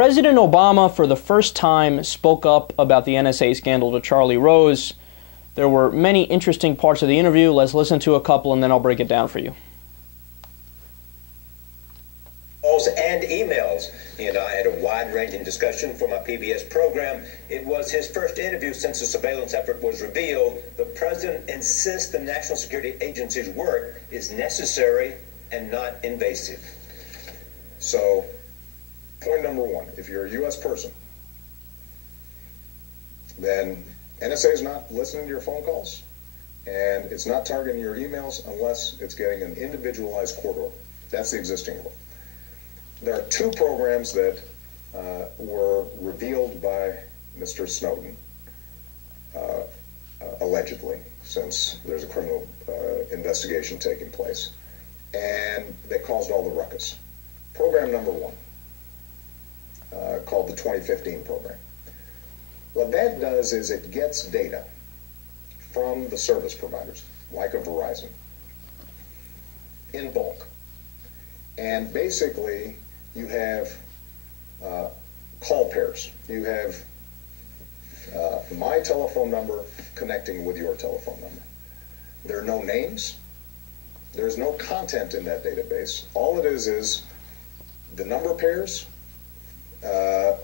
President Obama, for the first time, spoke up about the NSA scandal to Charlie Rose. There were many interesting parts of the interview. Let's listen to a couple, and then I'll break it down for you. And emails. He and I had a wide-ranging discussion for my PBS program. It was his first interview since the surveillance effort was revealed. The president insists the National Security Agency's work is necessary and not invasive. So, point number one, if you're a U.S. person, then NSA is not listening to your phone calls, and it's not targeting your emails unless it's getting an individualized court order. That's the existing rule. There are two programs that were revealed by Mr. Snowden, allegedly, since there's a criminal investigation taking place, and they caused all the ruckus. Program number one, called the 2015 program. What that does is it gets data from the service providers, like a Verizon, in bulk. And basically, you have call pairs. You have my telephone number connecting with your telephone number. There are no names. There's no content in that database. All it is the number pairs,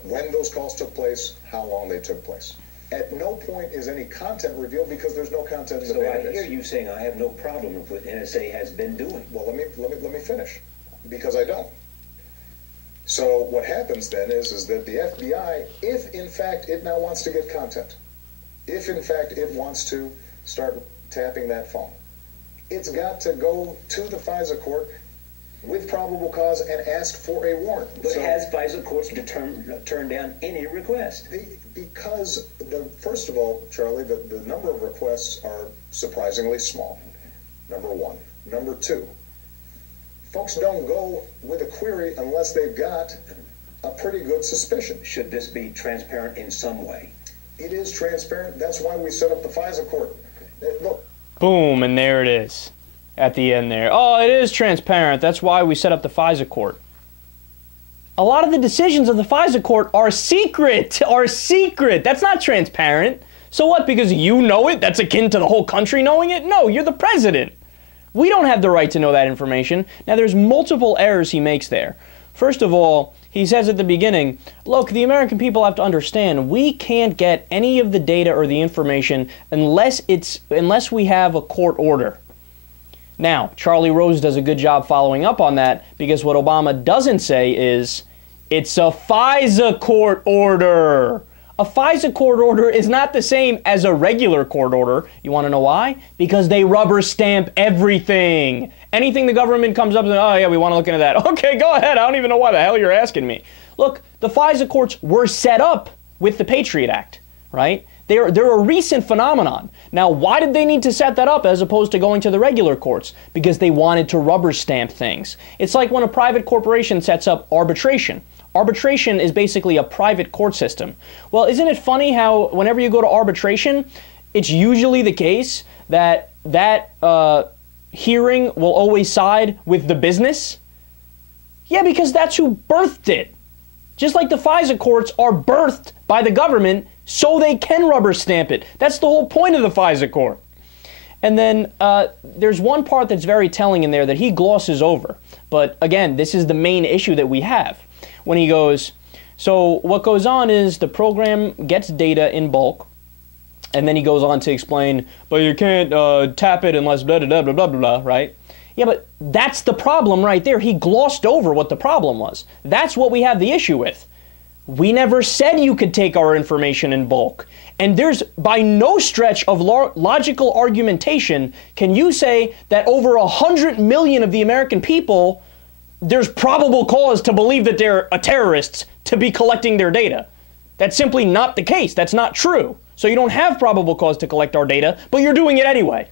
when those calls took place, how long they took place. At no point is any content revealed because there's no content in the database. So I hear you saying I have no problem with what NSA has been doing. Well, let me finish, because I don't. So what happens then is that the FBI, if in fact it now wants to get content, if in fact it wants to start tapping that phone, it's got to go to the FISA court with probable cause and ask for a warrant. But has FISA courts turned down any request? Because, first of all, Charlie, the number of requests are surprisingly small, number one. Number two, folks don't go with a query unless they've got a pretty good suspicion. Should this be transparent in some way? It is transparent. That's why we set up the FISA court. Look. Boom, and there it is at the end there. Oh, it is transparent. That's why we set up the FISA court. A lot of the decisions of the FISA court are secret. That's not transparent. So what, because you know it, that's akin to the whole country knowing it? No, you're the president. We don't have the right to know that information. Now, there's multiple errors he makes there. First of all, he says at the beginning, look, the American people have to understand we can't get any of the data or the information unless we have a court order. Now, Charlie Rose does a good job following up on that, because what Obama doesn't say is it's a FISA court order. A FISA court order is not the same as a regular court order. You want to know why? Because they rubber stamp everything. Anything the government comes up and, oh yeah, we want to look into that. Okay, go ahead. I don't even know why the hell you're asking me. Look, the FISA courts were set up with the Patriot Act, right? They're a recent phenomenon. Now, why did they need to set that up as opposed to going to the regular courts? Because they wanted to rubber stamp things. It's like when a private corporation sets up arbitration. Arbitration is basically a private court system. Well, isn't it funny how whenever you go to arbitration, it's usually the case that hearing will always side with the business? Yeah, because that's who birthed it. Just like the FISA courts are birthed by the government so they can rubber stamp it. That's the whole point of the FISA court. And then there's one part that's very telling in there that he glosses over. But again, this is the main issue that we have. When he goes, so what goes on is the program gets data in bulk, and then he goes on to explain, but you can't tap it unless blah, blah, blah, blah, blah, blah, right? Yeah, but that's the problem right there. He glossed over what the problem was. That's what we have the issue with. We never said you could take our information in bulk. And there's, by no stretch of logical argumentation, can you say that over 100 million of the American people, there's probable cause to believe that they're terrorists to be collecting their data. That's simply not the case. That's not true. So you don't have probable cause to collect our data, but you're doing it anyway.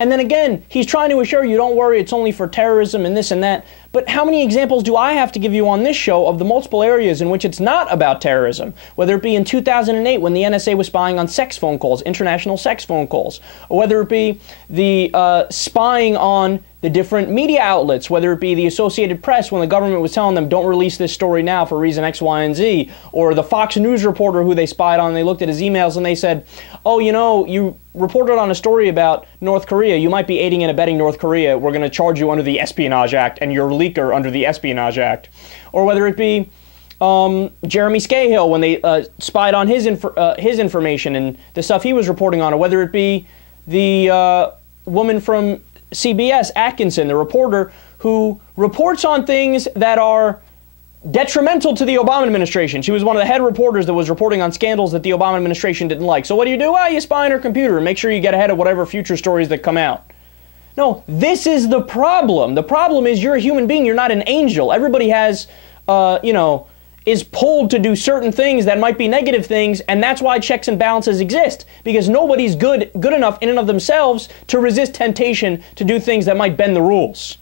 And then again, he's trying to assure you, don't worry, it's only for terrorism and this and that. But how many examples do I have to give you on this show of the multiple areas in which it's not about terrorism? Whether it be in 2008 when the NSA was spying on sex phone calls, international sex phone calls, or whether it be the spying on the different media outlets, whether it be the Associated Press when the government was telling them don't release this story now for reason X, Y, and Z, or the Fox News reporter who they spied on, they looked at his emails and they said, oh, you know, you reported on a story about North Korea, you might be aiding and abetting North Korea, we're going to charge you under the Espionage Act and you're a leaker under the Espionage Act. Or whether it be Jeremy Scahill when they spied on his information and the stuff he was reporting on, or whether it be the woman from CBS, Atkinson, the reporter who reports on things that are detrimental to the Obama administration. She was one of the head reporters that was reporting on scandals that the Obama administration didn't like. So what do? Well, you spy on her computer and make sure you get ahead of whatever future stories that come out. No, this is the problem. The problem is you're a human being. You're not an angel. Everybody has, is pulled to do certain things that might be negative things, and that's why checks and balances exist, because nobody's good enough in and of themselves to resist temptation to do things that might bend the rules.